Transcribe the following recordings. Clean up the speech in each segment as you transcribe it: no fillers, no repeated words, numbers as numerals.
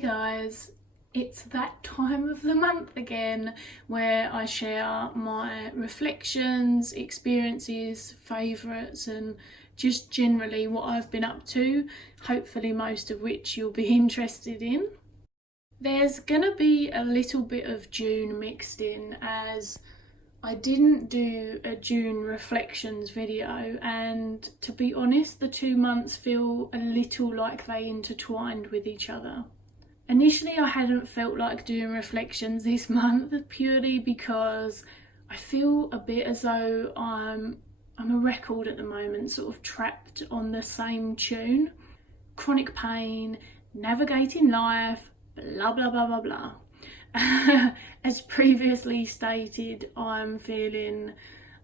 guys, it's that time of the month again where I share my reflections, experiences, favourites and just generally what I've been up to, hopefully most of which you'll be interested in. There's gonna be a little bit of June mixed in as I didn't do a June reflections video, and to be honest the 2 months feel a little like they intertwined with each other. Initially I hadn't felt like doing reflections this month purely because I feel a bit as though I'm a record at the moment, sort of trapped on the same tune. Chronic pain, navigating life, blah blah blah blah blah. As previously stated, I'm feeling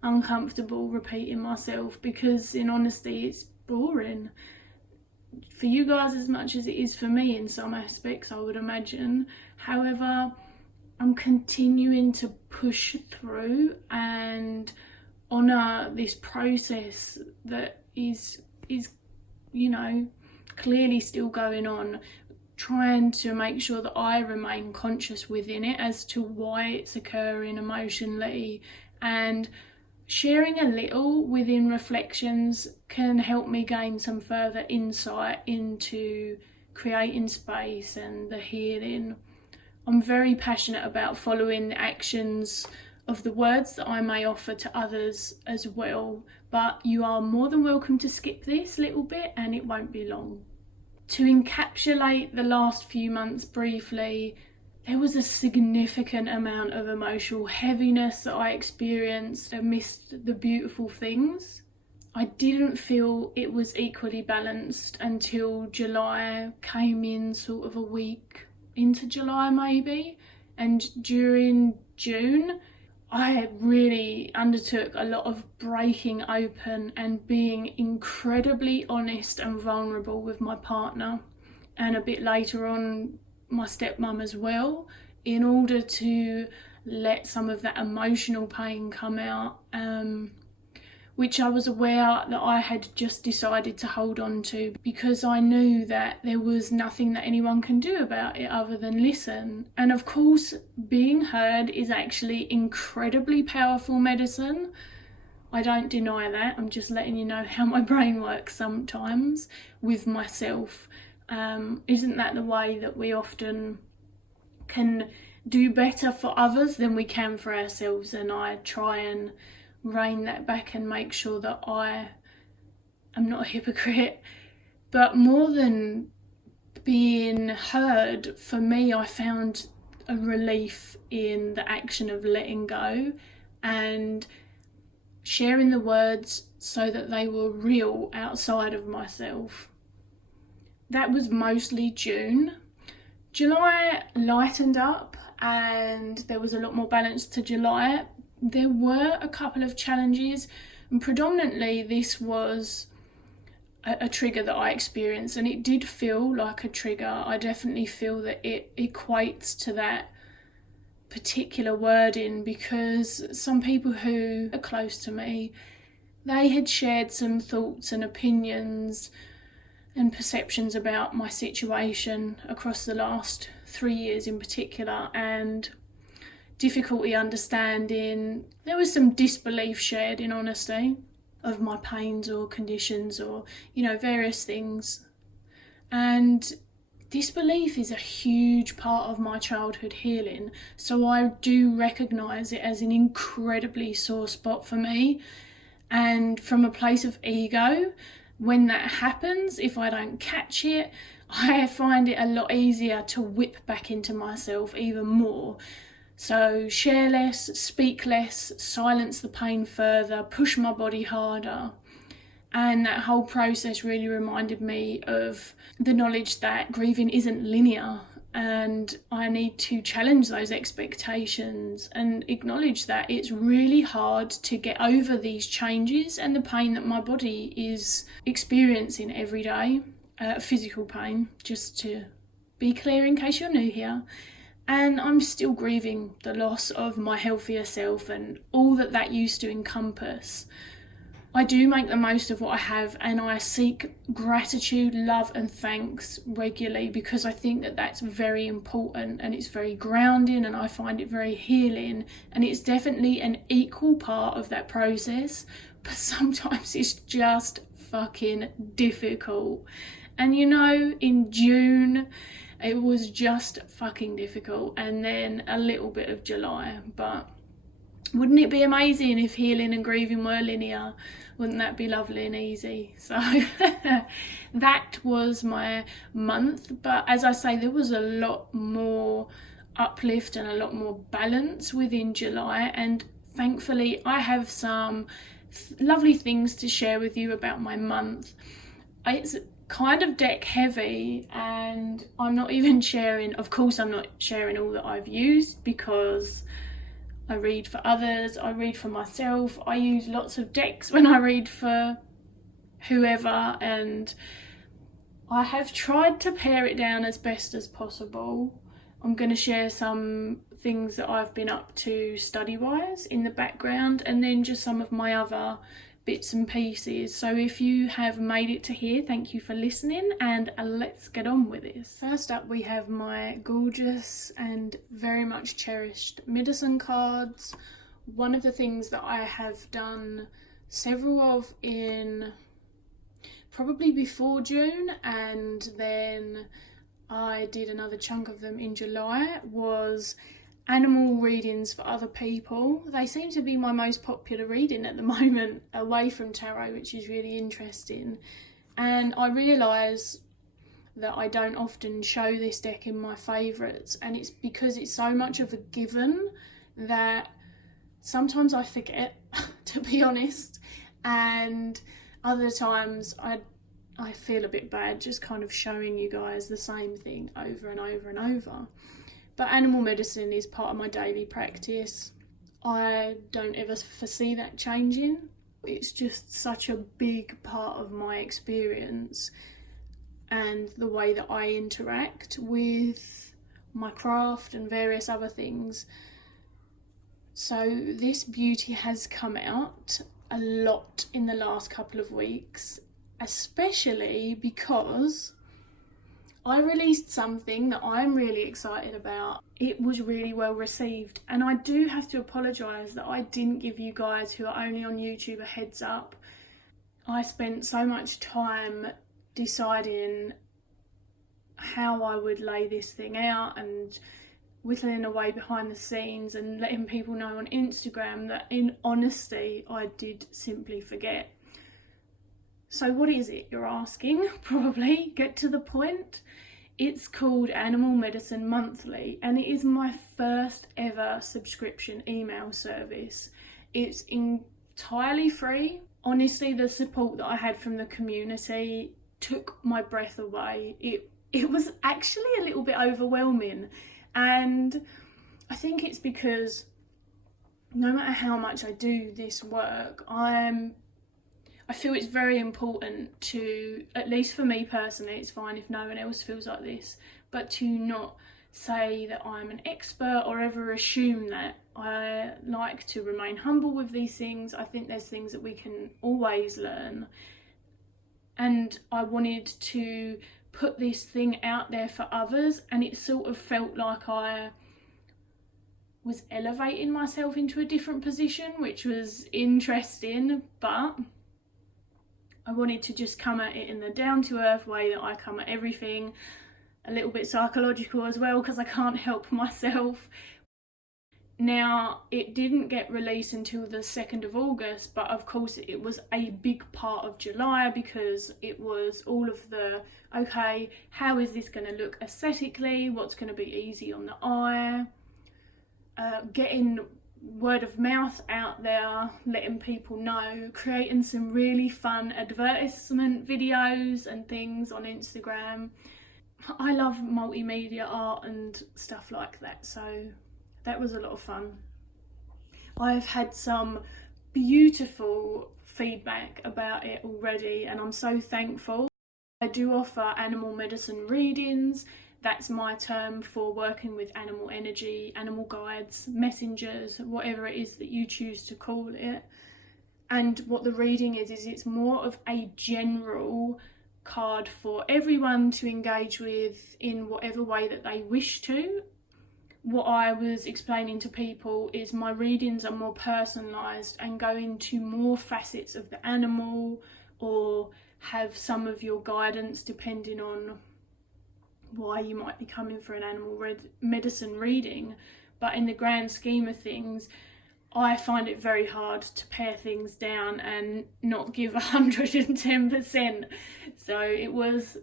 uncomfortable repeating myself because in honesty it's boring for you guys as much as it is for me in some aspects, I would imagine. However, I'm continuing to push through and honour this process that is you know, clearly still going on, trying to make sure that I remain conscious within it as to why it's occurring emotionally, and sharing a little within reflections can help me gain some further insight into creating space and the healing. I'm very passionate about following the actions of the words that I may offer to others as well, but you are more than welcome to skip this little bit and it won't be long. To encapsulate the last few months briefly, there was a significant amount of emotional heaviness that I experienced amidst the beautiful things. I didn't feel it was equally balanced until July came in, sort of a week into July maybe, and during June I really undertook a lot of breaking open and being incredibly honest and vulnerable with my partner, and a bit later on my stepmum as well, in order to let some of that emotional pain come out, which I was aware that I had just decided to hold on to because I knew that there was nothing that anyone can do about it other than listen. And of course, being heard is actually incredibly powerful medicine. I don't deny that. I'm just letting you know how my brain works sometimes with myself. Isn't that the way that we often can do better for others than we can for ourselves? And I try and rein that back and make sure that I am not a hypocrite. But more than being heard, for me I found a relief in the action of letting go and sharing the words so that they were real outside of myself. That was mostly June. July lightened up and there was a lot more balance to July. There were a couple of challenges, and predominantly this was a trigger that I experienced, and it did feel like a trigger. I definitely feel that it equates to that particular wording because some people who are close to me, they had shared some thoughts and opinions and perceptions about my situation across the last 3 years in particular, and difficulty understanding. There was some disbelief shared, in honesty, of my pains or conditions or, you know, various things. And disbelief is a huge part of my childhood healing, so I do recognise it as an incredibly sore spot for me. And from a place of ego, when that happens, if I don't catch it, I find it a lot easier to whip back into myself even more. So share less, speak less, silence the pain further, push my body harder. And that whole process really reminded me of the knowledge that grieving isn't linear, and I need to challenge those expectations and acknowledge that it's really hard to get over these changes and the pain that my body is experiencing every day. Physical pain, just to be clear in case you're new here. And I'm still grieving the loss of my healthier self and all that that used to encompass. I do make the most of what I have, and I seek gratitude, love and thanks regularly, because I think that that's very important and it's very grounding, and I find it very healing, and it's definitely an equal part of that process, but sometimes it's just fucking difficult. And you know, in June it was just fucking difficult, and then a little bit of July. But wouldn't it be amazing if healing and grieving were linear? Wouldn't that be lovely and easy? So that was my month. But as I say, there was a lot more uplift and a lot more balance within July. And thankfully, I have some lovely things to share with you about my month. It's kind of deck heavy, and I'm not even sharing, of course I'm not sharing all that I've used, because I read for others, I read for myself, I use lots of decks when I read for whoever, and I have tried to pare it down as best as possible. I'm going to share some things that I've been up to study-wise in the background, and then just some of my other bits and pieces. So if you have made it to here, thank you for listening, and let's get on with this. First up, we have my gorgeous and very much cherished medicine cards. One of the things that I have done several of in probably before June, and then I did another chunk of them in July, was animal readings for other people. They seem to be my most popular reading at the moment, away from tarot, which is really interesting. And I realise that I don't often show this deck in my favourites, and it's because it's so much of a given that sometimes I forget, to be honest, and other times I feel a bit bad just kind of showing you guys the same thing over and over and over. But animal medicine is part of my daily practice. I don't ever foresee that changing. It's just such a big part of my experience and the way that I interact with my craft and various other things. So this beauty has come out a lot in the last couple of weeks, especially because I released something that I'm really excited about. It was really well received, and I do have to apologise that I didn't give you guys who are only on YouTube a heads up. I spent so much time deciding how I would lay this thing out and whittling away behind the scenes and letting people know on Instagram that, in honesty, I did simply forget. So what is it, you're asking? Probably. Get to the point. It's called Animal Medicine Monthly, and it is my first ever subscription email service. It's entirely free. Honestly, the support that I had from the community took my breath away. It was actually a little bit overwhelming, and I think it's because no matter how much I do this work, I feel it's very important to, at least for me personally, it's fine if no one else feels like this, but to not say that I'm an expert or ever assume that. I like to remain humble with these things. I think there's things that we can always learn. And I wanted to put this thing out there for others, and it sort of felt like I was elevating myself into a different position, which was interesting, but I wanted to just come at it in the down-to-earth way that I come at everything, a little bit psychological as well, because I can't help myself. Now, it didn't get released until the 2nd of August, but of course it was a big part of July, because it was all of the, okay, how is this going to look aesthetically, what's going to be easy on the eye, getting word of mouth out there, letting people know, creating some really fun advertisement videos and things on Instagram. I love multimedia art and stuff like that, so that was a lot of fun. I've had some beautiful feedback about it already, and I'm so thankful. I do offer animal medicine readings. That's my term for working with animal energy, animal guides, messengers, whatever it is that you choose to call it. And what the reading is it's more of a general card for everyone to engage with in whatever way that they wish to. What I was explaining to people is my readings are more personalised and go into more facets of the animal, or have some of your guidance depending on why you might be coming for an animal medicine reading. But in the grand scheme of things, I find it very hard to pare things down and not give 110%. So it was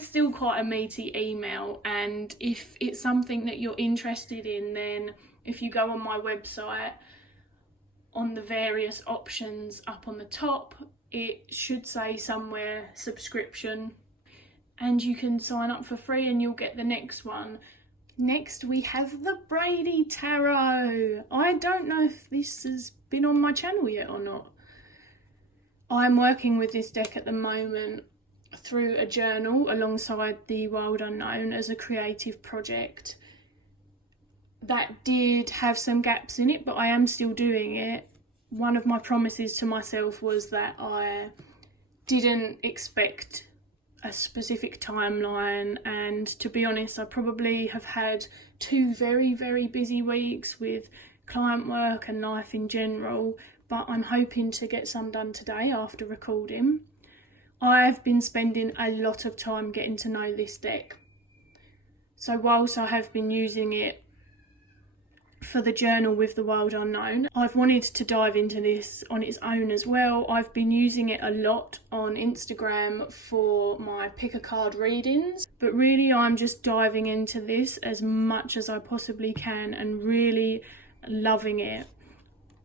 still quite a meaty email, and if it's something that you're interested in, then if you go on my website, on the various options up on the top, it should say somewhere subscription, and you can sign up for free and you'll get the next one. Next we have the Brainy Tarot. I don't know if this has been on my channel yet or not. I'm working with this deck at the moment through a journal alongside the Wild Unknown as a creative project. That did have some gaps in it, but I am still doing it. One of my promises to myself was that I didn't expect a specific timeline, and to be honest, I probably have had 2 very, very busy weeks with client work and life in general, but I'm hoping to get some done today after recording. I've been spending a lot of time getting to know this deck. So whilst I have been using it for the journal with the Wild Unknown, I've wanted to dive into this on its own as well. I've been using it a lot on Instagram for my pick a card readings, but really I'm just diving into this as much as I possibly can and really loving it.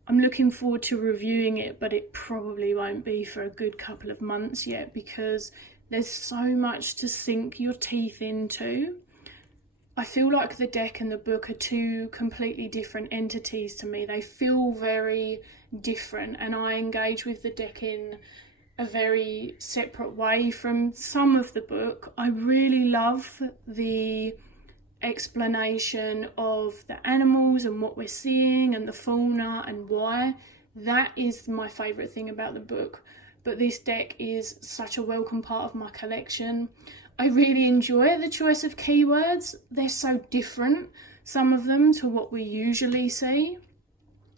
I'm looking forward to reviewing it, but it probably won't be for a good couple of months yet because there's so much to sink your teeth into. I feel like the deck and the book are 2 completely different entities to me. They feel very different, and I engage with the deck in a very separate way from some of the book. I really love the explanation of the animals and what we're seeing and the fauna and why. That is my favourite thing about the book, but this deck is such a welcome part of my collection. I really enjoy the choice of keywords. They're so different, some of them, to what we usually see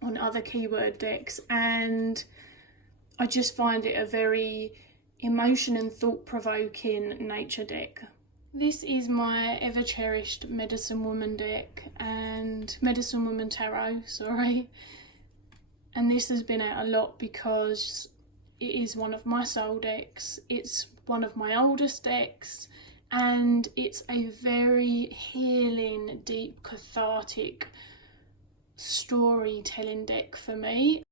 on other keyword decks, and I just find it a very emotion and thought-provoking nature deck. This is my ever-cherished Medicine Woman deck, and Medicine Woman Tarot, sorry. And this has been out a lot because it is one of my soul decks, it's one of my oldest decks, and it's a very healing, deep, cathartic storytelling deck for me.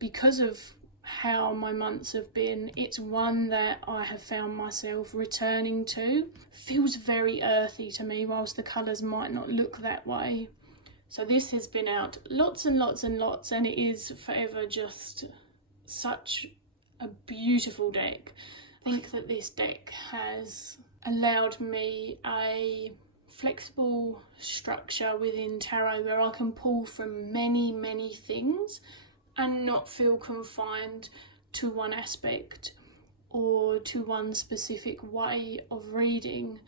Because of how my months have been, it's one that I have found myself returning to. Feels very earthy to me, whilst the colours might not look that way. So this has been out lots and lots and lots, and it is forever just such a beautiful deck. I think that this deck has allowed me a flexible structure within tarot where I can pull from many, many things and not feel confined to one aspect or to one specific way of reading.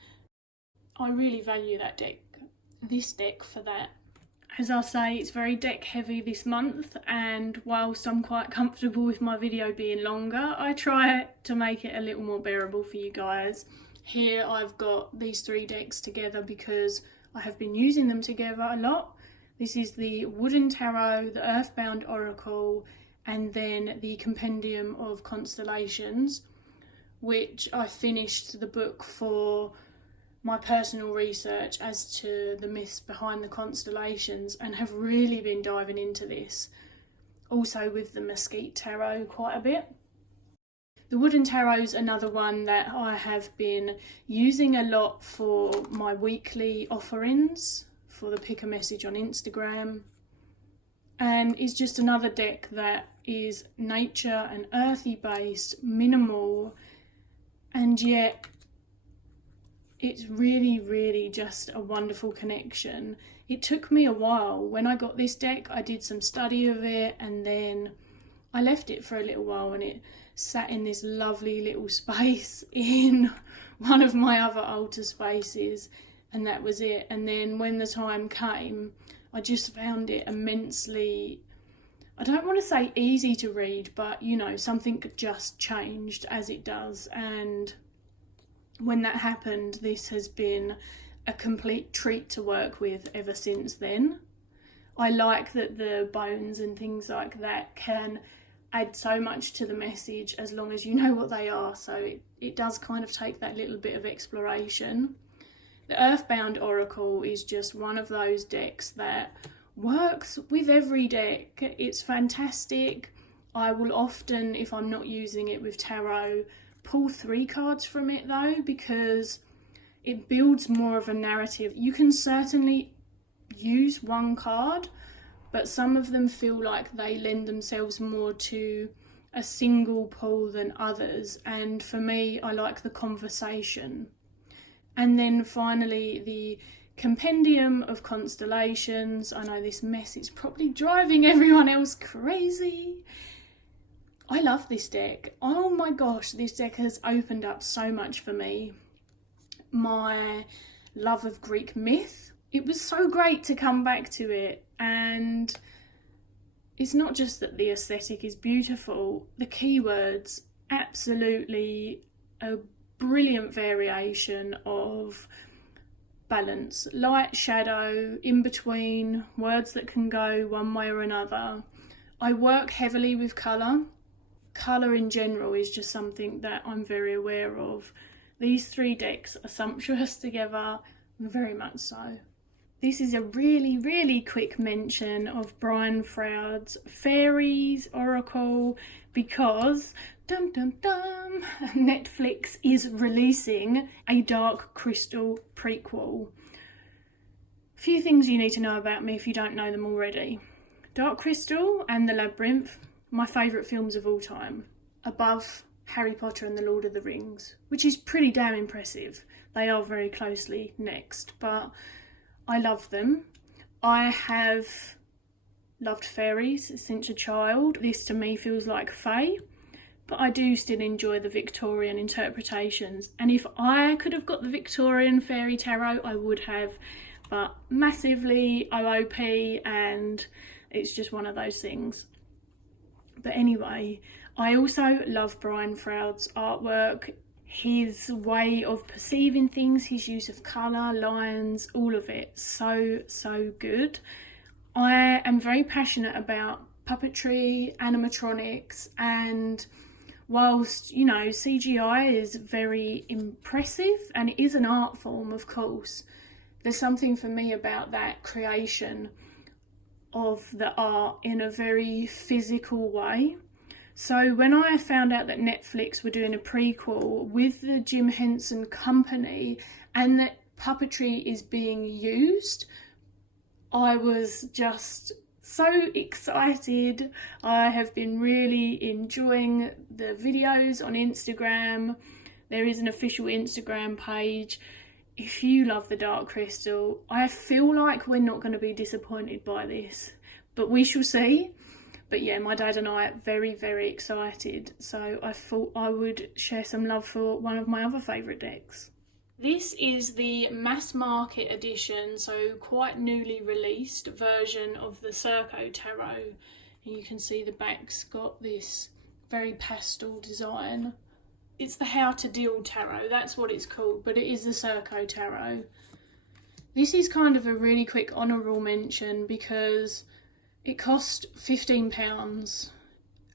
I really value this deck for that. As I say, it's very deck heavy this month, and whilst I'm quite comfortable with my video being longer, I try to make it a little more bearable for you guys. Here I've got these 3 decks together because I have been using them together a lot. This is the Wooden Tarot, the Earthbound Oracle, and then the Compendium of Constellations, which I finished the book for my personal research as to the myths behind the constellations, and have really been diving into this. Also with the Mesquite Tarot quite a bit. The Wooden Tarot is another one that I have been using a lot for my weekly offerings, for the pick a message on Instagram, and it's just another deck that is nature and earthy based, minimal, and yet it's really, really just a wonderful connection. It took me a while. When I got this deck, I did some study of it, and then I left it for a little while and it sat in this lovely little space in one of my other altar spaces, and that was it. And then when the time came, I just found it immensely, I don't want to say easy to read, but you know, something just changed, as it does. And when that happened, this has been a complete treat to work with ever since then. I like that the bones and things like that can add so much to the message as long as you know what they are, so it does kind of take that little bit of exploration. The Earthbound Oracle is just one of those decks that works with every deck. It's fantastic. I will often, if I'm not using it with tarot, pull 3 cards from it though, because it builds more of a narrative. You can certainly use 1 card, but some of them feel like they lend themselves more to a single pull than others, and for me, I like the conversation. And then finally, the Compendium of Constellations. I know this mess is probably driving everyone else crazy. I love this deck. Oh my gosh, this deck has opened up so much for me. My love of Greek myth, it was so great to come back to it, and it's not just that the aesthetic is beautiful, the keywords, absolutely a brilliant variation of balance, light, shadow, in between, words that can go one way or another. I work heavily with colour. Colour in general is just something that I'm very aware of. These 3 decks are sumptuous together, very much so. This is a really, really quick mention of Brian Froud's Fairies Oracle because, dum dum dum, Netflix is releasing a Dark Crystal prequel. Few things you need to know about me if you don't know them already. Dark Crystal and The Labyrinth, my favourite films of all time, above Harry Potter and the Lord of the Rings, which is pretty damn impressive. They are very closely next, but I love them. I have loved fairies since a child. This to me feels like fae, but I do still enjoy the Victorian interpretations. And if I could have got the Victorian fairy tarot, I would have, but massively OOP, and it's just one of those things. But anyway, I also love Brian Froud's artwork. His way of perceiving things, his use of colour, lines, all of it, so good. I am very passionate about puppetry, animatronics, and whilst, you know, CGI is very impressive and it is an art form, of course, there's something for me about that creation of the art in a very physical way. So when I found out that Netflix were doing a prequel with the Jim Henson Company and that puppetry is being used, I was just so excited. I have been really enjoying the videos on Instagram. There is an official Instagram page. If you love the Dark Crystal, I feel like we're not going to be disappointed by this, but we shall see. But yeah, my dad and I are very, very excited. So I thought I would share some love for one of my other favourite decks. This is the mass market edition, so quite newly released version of the Surco Tarot. And you can see the back's got this very pastel design. It's the How to Deal Tarot, that's what it's called, but it is the Surco Tarot. This is kind of a really quick honourable mention because it cost £15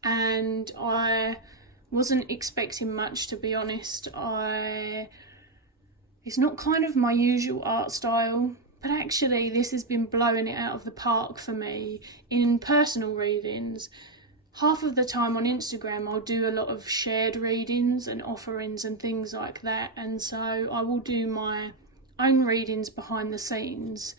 and I wasn't expecting much, to be honest. It's not kind of my usual art style, but actually this has been blowing it out of the park for me in personal readings. Half of the time on Instagram I'll do a lot of shared readings and offerings and things like that, and so I will do my own readings behind the scenes.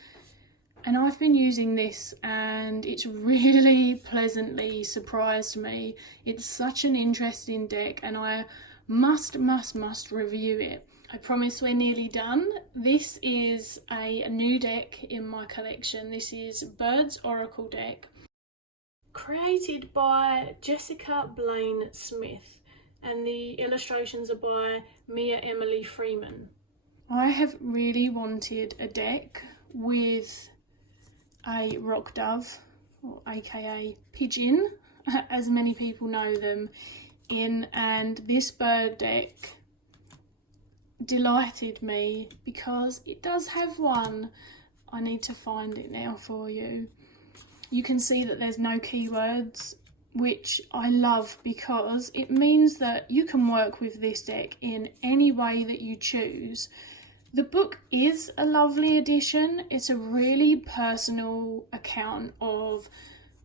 And I've been using this and it's really pleasantly surprised me. It's such an interesting deck and I must review it. I promise we're nearly done. This is a new deck in my collection. This is Bird's Oracle deck. created by Jessica Blaine Smith, and the illustrations are by Mia Emily Freeman. I have really wanted a deck with a rock dove, or aka pigeon, as many people know them, in, and this bird deck delighted me because it does have one. I need to find it now for you. You can see that there's no keywords, which I love because it means that you can work with this deck in any way that you choose. The book is a lovely addition. It's a really personal account of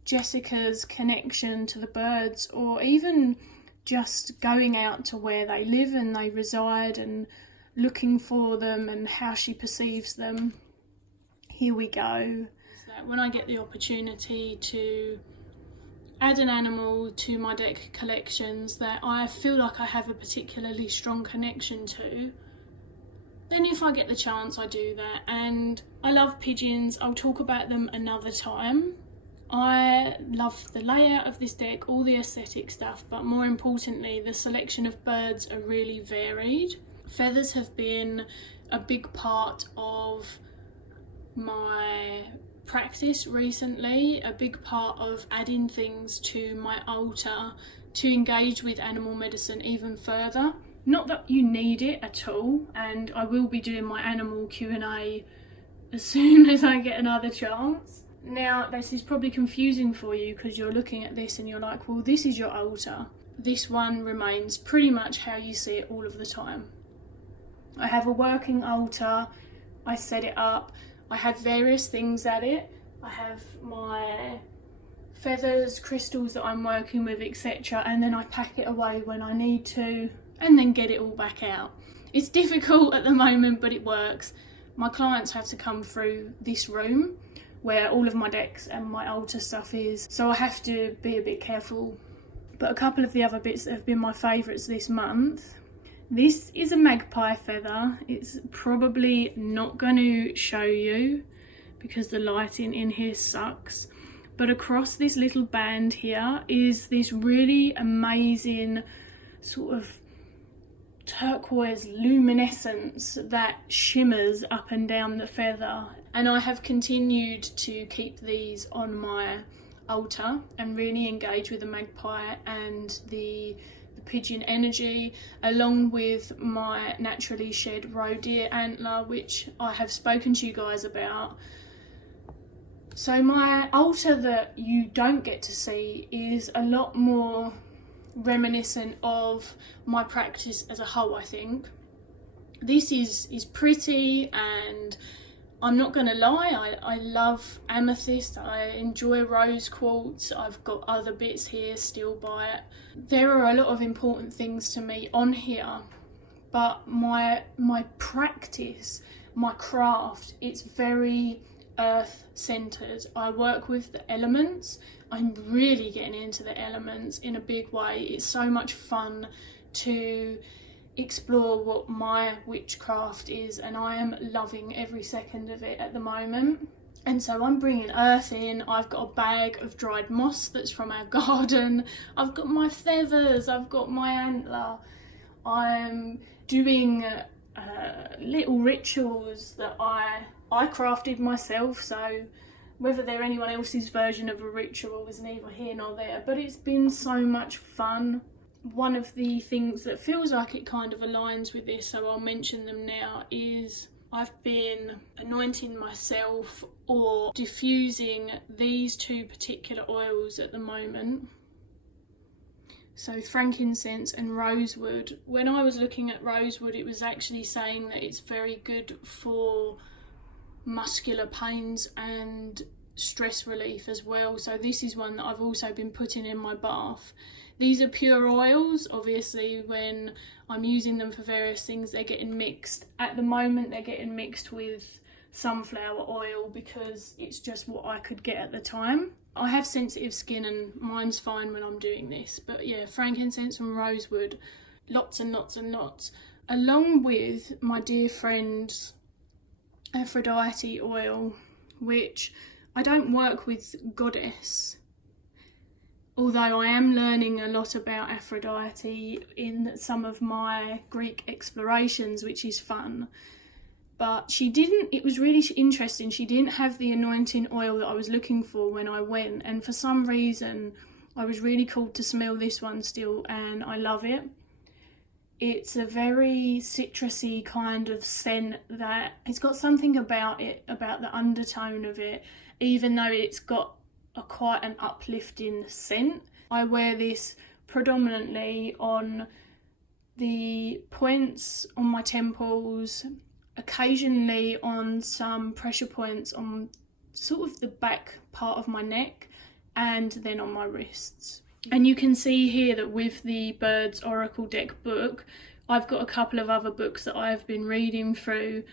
Jessica's connection to the birds, or even just going out to where they live and they reside and looking for them and how she perceives them. Here we go. When I get the opportunity to add an animal to my deck collections that I feel like I have a particularly strong connection to, then if I get the chance I do that. And I love pigeons. I'll talk about them another time. I love the layout of this deck, all the aesthetic stuff, but more importantly the selection of birds are really varied. Feathers have been a big part of my practice recently, a big part of adding things to my altar to engage with animal medicine even further. Not that you need it at all, and I will be doing my animal Q&A as soon as I get another chance. Now, this is probably confusing for you because you're looking at this and you're like, well, this is your altar. This one remains pretty much how you see it all of the time. I have a working altar, I set it up, I have various things at it. I have my feathers, crystals that I'm working with, etc. And then I pack it away when I need to and then get it all back out. It's difficult at the moment, but it works. My clients have to come through this room where all of my decks and my altar stuff is, so I have to be a bit careful. But a couple of the other bits that have been my favourites this month. This is a magpie feather. It's probably not going to show you because the lighting in here sucks. But across this little band here is this really amazing sort of turquoise luminescence that shimmers up and down the feather. And I have continued to keep these on my altar and really engage with the magpie and the pigeon energy, along with my naturally shed roe deer antler, which I have spoken to you guys about. So my altar that you don't get to see is a lot more reminiscent of my practice as a whole, I think. This is pretty, and I'm not going to lie, I love amethyst, I enjoy rose quartz, I've got other bits here still by it. There are a lot of important things to me on here, but my practice, my craft, it's very earth centered. I work with the elements. I'm really getting into the elements in a big way. It's so much fun to explore what my witchcraft is, and I am loving every second of it at the moment. And so I'm bringing earth in. I've got a bag of dried moss that's from our garden. I've got my feathers, I've got my antler. I'm doing little rituals that I crafted myself, so whether they're anyone else's version of a ritual is neither here nor there, but it's been so much fun. One of the things that feels like it kind of aligns with this, so I'll mention them now, is I've been anointing myself or diffusing these two particular oils at the moment. So frankincense and rosewood. When I was looking at rosewood, it was actually saying that it's very good for muscular pains and stress relief as well. So this is one that I've also been putting in my bath. These are pure oils. Obviously when I'm using them for various things, they're getting mixed. At the moment they're getting mixed with sunflower oil because it's just what I could get at the time. I have sensitive skin and mine's fine when I'm doing this, but yeah, frankincense and rosewood, lots and lots and lots, along with my dear friend's Aphrodite oil, which I don't work with goddess, although I am learning a lot about Aphrodite in some of my Greek explorations, which is fun. But she didn't, it was really interesting, she didn't have the anointing oil that I was looking for when I went, and for some reason I was really called to smell this one still, and I love it. It's a very citrusy kind of scent that it's got something about it, about the undertone of it, even though it's got quite an uplifting scent. I wear this predominantly on the points on my temples, occasionally on some pressure points on sort of the back part of my neck, and then on my wrists. And you can see here that with the Birds Oracle deck book, I've got a couple of other books that I've been reading through,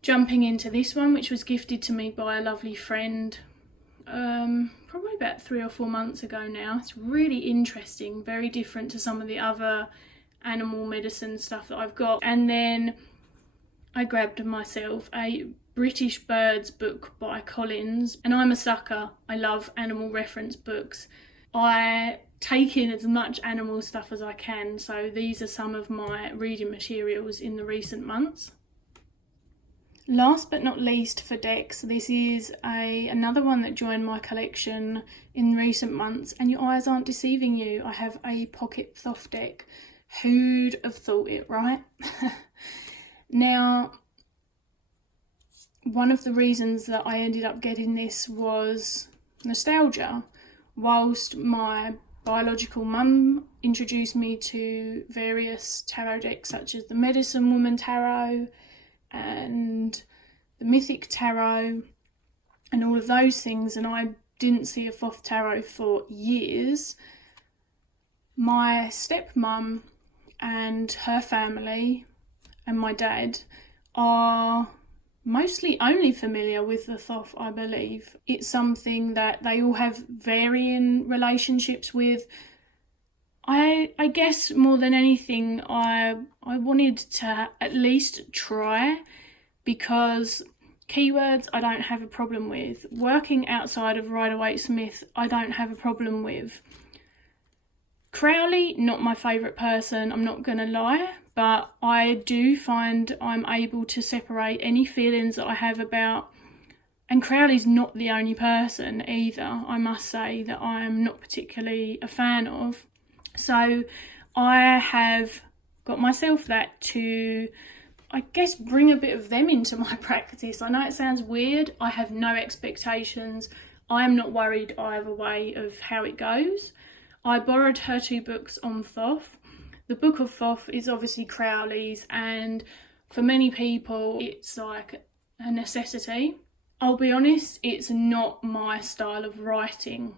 jumping into this one, which was gifted to me by a lovely friend probably about 3 or 4 months ago now. It's really interesting, very different to some of the other animal medicine stuff that I've got. And then I grabbed myself a British Birds book by Collins, and I'm a sucker. I love animal reference books. I take in as much animal stuff as I can, so these are some of my reading materials in the recent months. Last but not least for decks, this is another one that joined my collection in recent months, and your eyes aren't deceiving you. I have a Pocket Thoth deck. Who'd have thought it, right? Now, one of the reasons that I ended up getting this was nostalgia. Whilst my biological mum introduced me to various tarot decks such as the Medicine Woman Tarot and the Mythic Tarot and all of those things, and I didn't see a Thoth Tarot for years, my stepmum and her family and my dad are mostly only familiar with the Thoth, I believe. It's something that they all have varying relationships with. I guess more than anything, I wanted to at least try, because keywords I don't have a problem with. Working outside of Rider-Waite-Smith I don't have a problem with. Crowley, not my favourite person, I'm not going to lie, but I do find I'm able to separate any feelings that I have about, and Crowley's not the only person either, I must say, that I'm not particularly a fan of. So I have got myself that to, I guess, bring a bit of them into my practice. I know it sounds weird, I have no expectations, I am not worried either way of how it goes. I borrowed her 2 books on Thoth. The Book of Thoth is obviously Crowley's, and for many people it's like a necessity. I'll be honest, it's not my style of writing.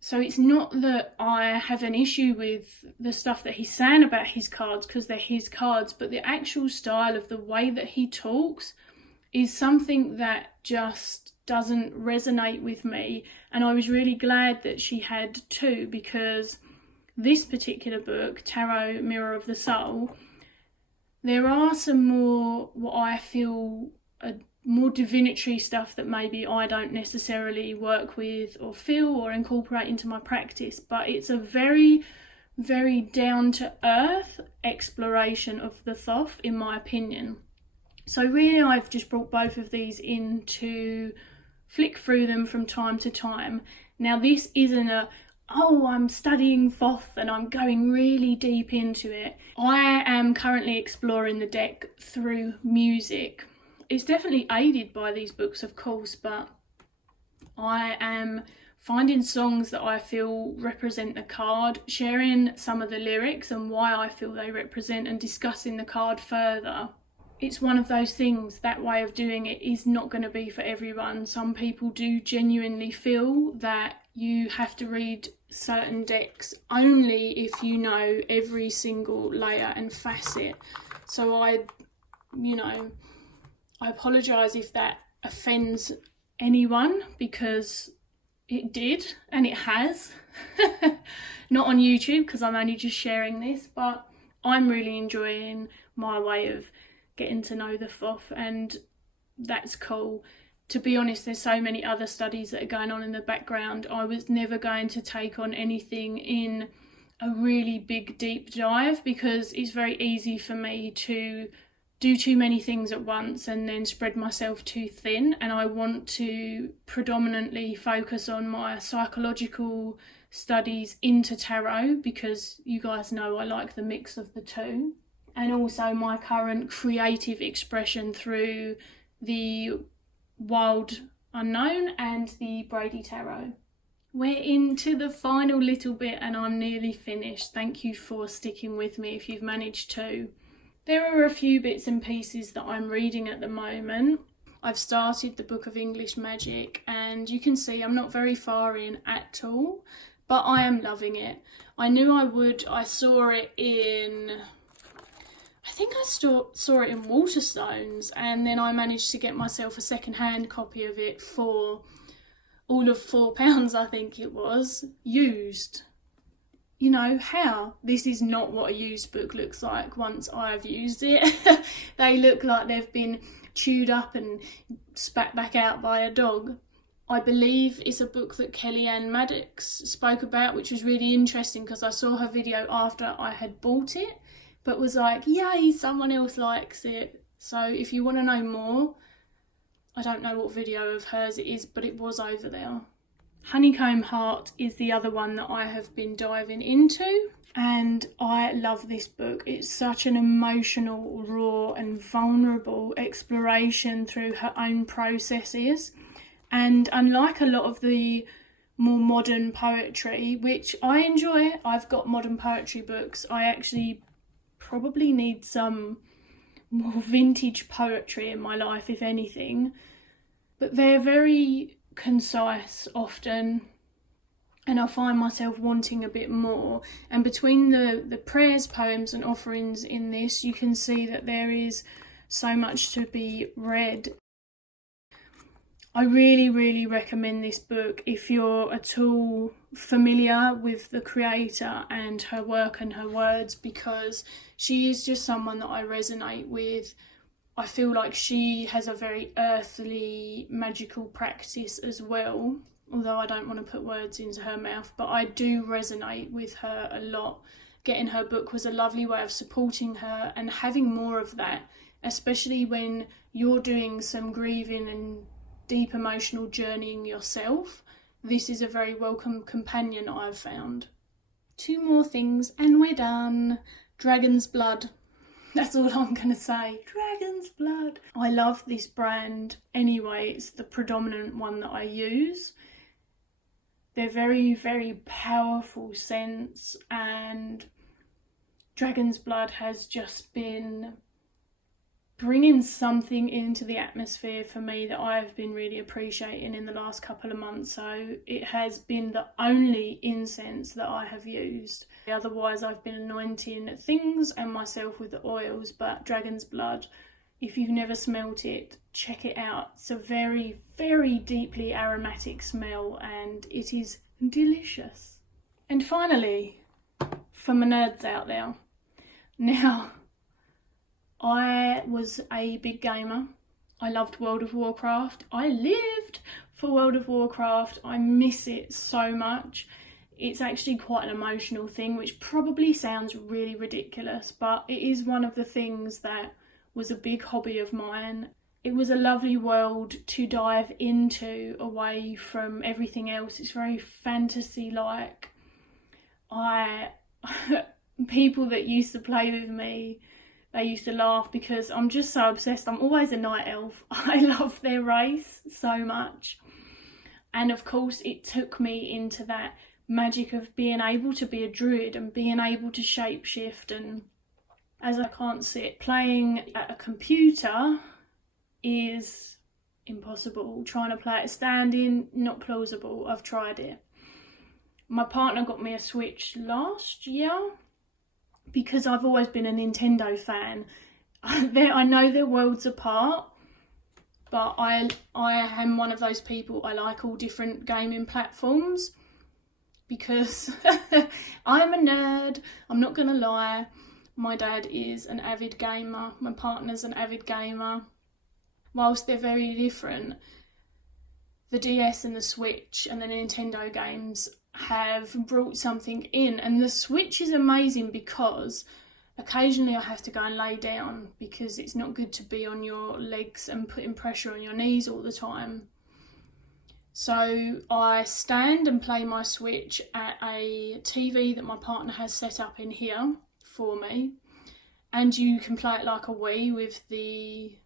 So it's not that I have an issue with the stuff that he's saying about his cards, because they're his cards, but the actual style of the way that he talks is something that just doesn't resonate with me. And I was really glad that she had 2, because this particular book, Tarot Mirror of the Soul, there are some more, what I feel, more divinatory stuff that maybe I don't necessarily work with or feel or incorporate into my practice, but it's a very, very down-to-earth exploration of the Thoth, in my opinion. So really I've just brought both of these in to flick through them from time to time. Now this isn't I'm studying Thoth and I'm going really deep into it. I am currently exploring the deck through music. It's definitely aided by these books, of course, but I am finding songs that I feel represent the card, sharing some of the lyrics and why I feel they represent, and discussing the card further. It's one of those things, that way of doing it is not going to be for everyone. Some people do genuinely feel that you have to read certain decks only if you know every single layer and facet. So I apologise if that offends anyone, because it did, and it has. Not on YouTube, because I'm only just sharing this, but I'm really enjoying my way of getting to know the Thoth, and that's cool. to be honest, there's so many other studies that are going on in the background. I was never going to take on anything in a really big deep dive, because it's very easy for me to do too many things at once and then spread myself too thin. And I want to predominantly focus on my psychological studies into tarot, because you guys know I like the mix of the two, and also my current creative expression through the Wild Unknown and the Brainy Tarot. We're into the final little bit and I'm nearly finished. Thank you for sticking with me if you've managed to. There are a few bits and pieces that I'm reading at the moment. I've started the Book of English Magic and you can see I'm not very far in at all, but I am loving it. I knew I would. I saw it in... I think I saw it in Waterstones, and then I managed to get myself a second-hand copy of it for all of £4, I think it was, used. You know, how? This is not what a used book looks like once I've used it. They look like they've been chewed up and spat back out by a dog. I believe it's a book that Kellyanne Maddox spoke about, which was really interesting because I saw her video after I had bought it, but was like, yay, someone else likes it. So if you want to know more, I don't know what video of hers it is, but it was over there. Honeycomb Heart is the other one that I have been diving into, and I love this book. It's such an emotional, raw and vulnerable exploration through her own processes. And unlike a lot of the more modern poetry, which I enjoy, I've got modern poetry books, I actually probably need some more vintage poetry in my life, if anything. But they're very concise often, and I find myself wanting a bit more. And between the prayers, poems and offerings in this, you can see that there is so much to be read. I really, really recommend this book if you're at all familiar with the creator and her work and her words, because she is just someone that I resonate with. I feel like she has a very earthly, magical practice as well, although I don't want to put words into her mouth, but I do resonate with her a lot. Getting her book was a lovely way of supporting her and having more of that, especially when you're doing some grieving and deep emotional journeying yourself. This is a very welcome companion, I've found. 2 more things and we're done. Dragon's Blood. That's all I'm going to say. Dragon's Blood. I love this brand anyway. It's the predominant one that I use. They're very, very powerful scents, and Dragon's Blood has just been bringing something into the atmosphere for me that I've been really appreciating in the last couple of months. So it has been the only incense that I have used. Otherwise I've been anointing things and myself with the oils, but Dragon's Blood, if you've never smelt it, check it out. It's a very, very deeply aromatic smell and it is delicious. And finally, for my nerds out there, now, I was a big gamer. I loved World of Warcraft. I lived for World of Warcraft. I miss it so much. It's actually quite an emotional thing, which probably sounds really ridiculous, but it is one of the things that was a big hobby of mine. It was a lovely world to dive into away from everything else. It's very fantasy-like. People that used to play with me, they used to laugh because I'm just so obsessed. I'm always a night elf. I love their race so much. And of course it took me into that magic of being able to be a druid and being able to shapeshift. And as I can't sit, playing at a computer is impossible. Trying to play it standing, not plausible. I've tried it. My partner got me a Switch last year, because I've always been a Nintendo fan. I know they're worlds apart, but I am one of those people, I like all different gaming platforms, because I'm a nerd, I'm not gonna lie. My dad is an avid gamer, my partner's an avid gamer. Whilst they're very different, the DS and the Switch and the Nintendo games have brought something in. And the Switch is amazing because occasionally I have to go and lay down because it's not good to be on your legs and putting pressure on your knees all the time. So I stand and play my Switch at a TV that my partner has set up in here for me. And you can play it like a Wii with the...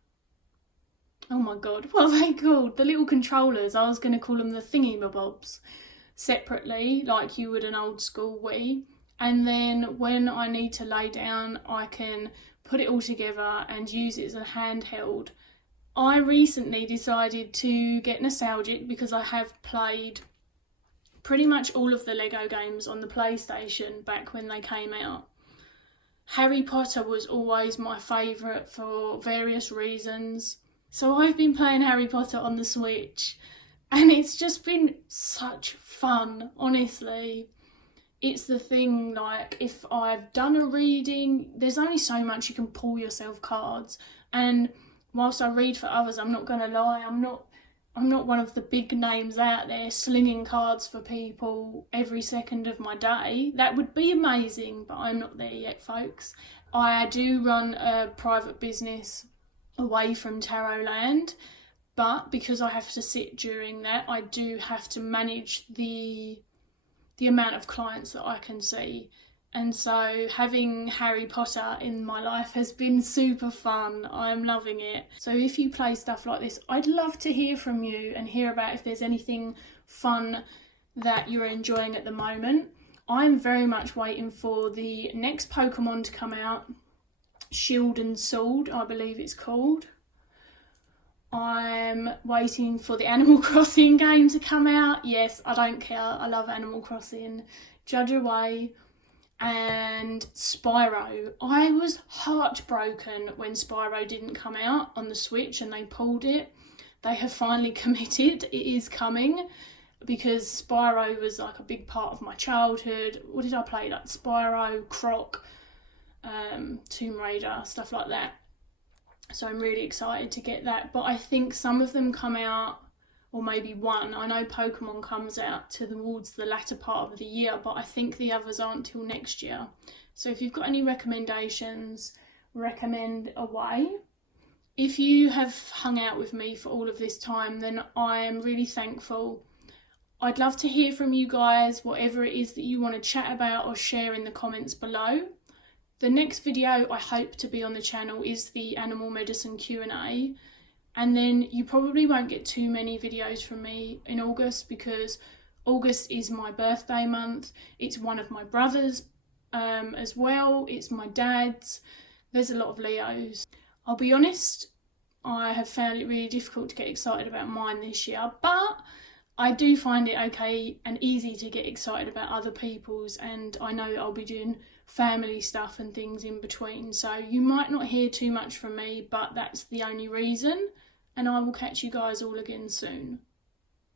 oh my god, what are they called? The little controllers. I was going to call them the thingy-mabobs. Separately, like you would an old school Wii. And then when I need to lay down, I can put it all together and use it as a handheld. I recently decided to get nostalgic because I have played pretty much all of the Lego games on the PlayStation back when they came out. Harry Potter was always my favourite for various reasons. So I've been playing Harry Potter on the Switch and it's just been such fun, honestly. It's the thing, like, if I've done a reading, there's only so much you can pull yourself cards. And whilst I read for others, I'm not going to lie, I'm not one of the big names out there slinging cards for people every second of my day. That would be amazing, but I'm not there yet, folks. I do run a private business away from Tarot Land, but because I have to sit during that, I do have to manage the amount of clients that I can see. And so having Harry Potter in my life has been super fun. I'm loving it. So if you play stuff like this, I'd love to hear from you and hear about if there's anything fun that you're enjoying at the moment. I'm very much waiting for the next Pokemon to come out. Shield and Sword, I believe it's called. I'm waiting for the Animal Crossing game to come out. Yes, I don't care. I love Animal Crossing. Judge away. And Spyro. I was heartbroken when Spyro didn't come out on the Switch and they pulled it. They have finally committed. It is coming because Spyro was like a big part of my childhood. What did I play? Like Spyro, Croc, Tomb Raider, stuff like that. So I'm really excited to get that. But I think some of them come out, or maybe one. I know Pokemon comes out towards the latter part of the year, but I think the others aren't till next year. So if you've got any recommendations, recommend away. If you have hung out with me for all of this time, then I am really thankful. I'd love to hear from you guys, whatever it is that you want to chat about or share in the comments below. The next video I hope to be on the channel is the animal medicine Q&A. And then you probably won't get too many videos from me in August because August is my birthday month. It's one of my brothers as well. It's my dad's. There's a lot of Leos. I'll be honest, I have found it really difficult to get excited about mine this year, but I do find it okay and easy to get excited about other people's, and I know I'll be doing family stuff and things in between. So you might not hear too much from me, but that's the only reason. And I will catch you guys all again soon.